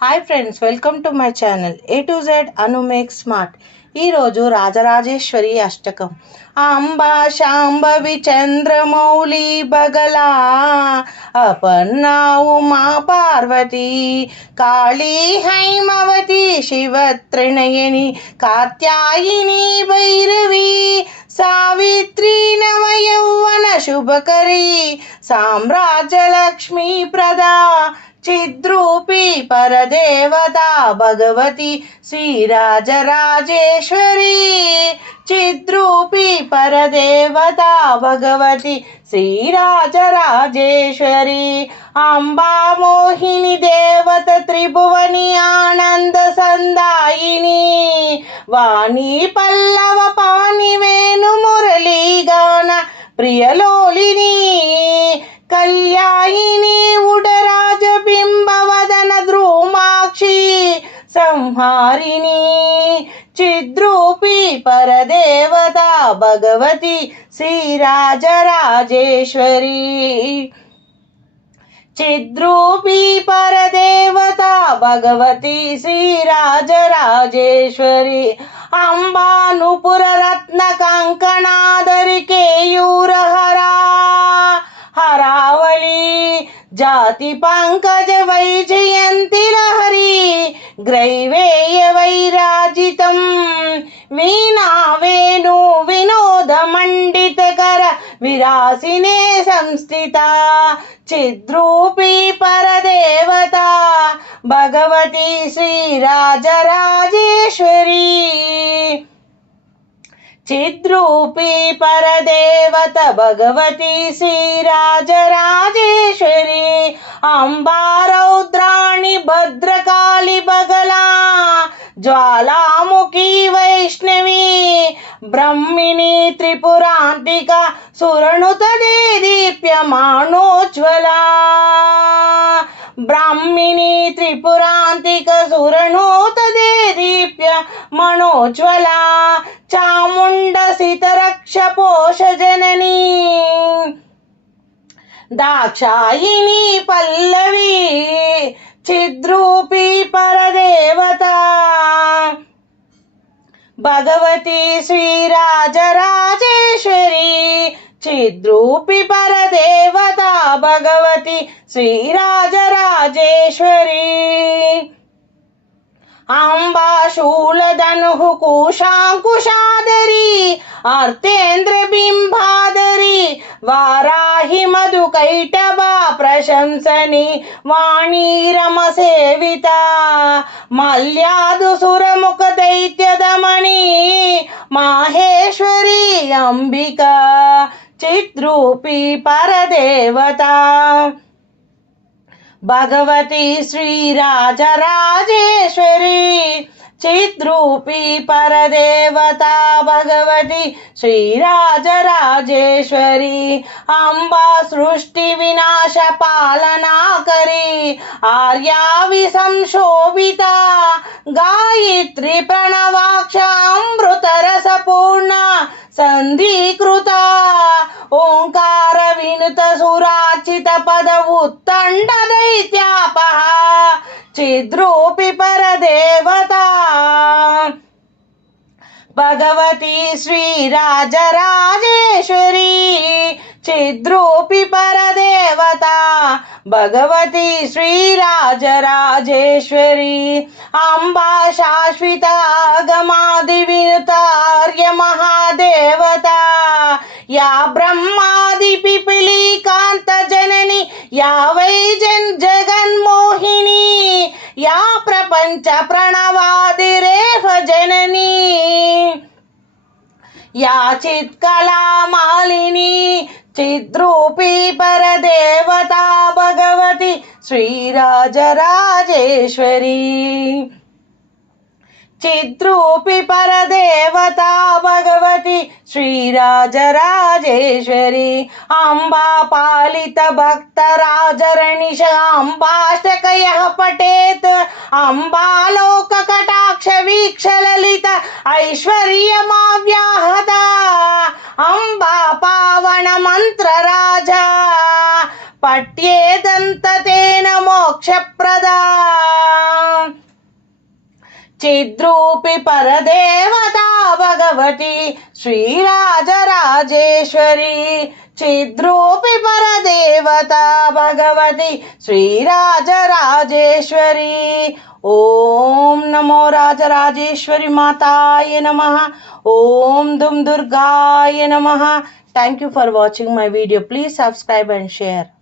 Hi friends, welcome to my channel A to Z Anu make smart. ఈరోజు రాజరాజేశ్వరి అష్టకం. అంబా శాంభవి చంద్రమౌళి బగలా అపర్ణా ఉమా పార్వతి కాళీ హైమవతి శివత్రినయని కాత్యాయిని భైరవి సావిత్రి నవయౌవన శుభకరీ సామ్రాజ్య లక్ష్మీ ప్రదా చిద్రూపీ పరదేవతా భగవతి శ్రీరాజరాజేశ్వరి చిద్రూపీ పరదేవతా భగవతి శ్రీరాజరాజేశ్వరి అంబా మోహిని దేవత త్రిభువని ఆనంద సందాయిని వాణి పల్లవ పాని వేణు మురళీగాన ప్రియలోలిని కళ్యాయిని ఉడరాజ బింబవదన ద్రుమాక్షి సంహారిణి చిద్రూపీ పరదేవతా భగవతి శ్రీరాజరాజేశ్వరి చిద్రూపీ పరదేవతా భగవతి శ్రీరాజరాజేశ్వరి అంబానుపుర రత్న కంకణాదరి కేయూరహరా హరావళి జాతి పంకజ వైజయంతి లహరి గ్రైవేయ వైరాజితం వీణా వేణు వినోద మండితకర విరాసినే సంస్థిత చిద్రూపీ పరదేవతా భగవతి శ్రీరాజరాజేశ్వరి చిద్రూపీ పరదేవత భగవతి శ్రీరాజరాజేశ్వరి అంబారౌద్రాణి భద్రకాళి బగలా జ్వాలాముఖి వైష్ణవి బ్రహ్మిణి త్రిపురాంతిక సురణుత దీప్యమానోజ్వలా బ్రాహ్మిణి త్రిపురాంతిక సురణోత దీప్య మనోజ్వలా చాముండ సితరక్ష పోష జననీ దాక్షాయిని పల్లవి చిద్రూపీ పరదేవతా భగవతి శ్రీరాజరాజేశ్వరి చిద్రూపీ పరదేవతా భగవతి శ్రీరాజరాజేశ్వరి అంబా శూలధను కుశాంకుశాదరి అర్తేంద్ర బింబాదరి వారాహి మధు కైటభా ప్రశంసని వాణీరమ సేవిత మల్యాదు సురముఖ దైత్యదమణి మాహేశ్వరి అంబిక చిద్రూపీ పరదేవతా భగవతి శ్రీరాజరాజేశ్వరి చిద్రూపీ పరదేవతా భగవతి శ్రీరాజరాజేశ్వరి అంబా సృష్టి వినాశ పాలనాకరి ఆర్యా విసంశోభిత గాయత్రి ప్రణవాక్ష అమృత రసపూర్ణ సంధీకృత ఓంకార వినుత సురాచిత పద ఉత్తండ దైత్యాపహ చిద్రూపీ పరదేవతా భగవతి శ్రీరాజరాజేశ్వరి చిద్రూపీ పరదేవతా భగవతి శ్రీరాజరాజేశ్వరి అంబా శాశ్వత గమాది వినుతార్య మహాదేవతా యా బ్రహ్మాది పిపిలీకాంత జనని యా వై జగన్మోహిని యా ప్రపంచ ప్రణవాదిరేఫ జనని యా చిత్కళామాలిని చిద్రూపీ పరదేవతా భగవతి శ్రీరాజరాజేశ్వరి చిద్రూపీ పరదేవతా భగవతి శ్రీరాజరాజేశ్వరి అంబా పాలిత భక్త రాజరణిష అంబాష్టకయ పఠేత్ అంబాలోక కటాక్ష వీక్ష లలిత ఐశ్వర్యమావ్యాహత అంబా పావన మంత్ర రాజా పట్యేదంత తేన మోక్షప్రదా चिद्रूपी परदेवता भगवती श्रीराजराजेश्वरी चिद्रूपी परदेवता भगवती श्रीराजराजेश्वरी ओम नमो राजराजेश्वरी माताय नमः ओम दुम दुर्गाय नमः. Thank you for watching my video. Please subscribe and share.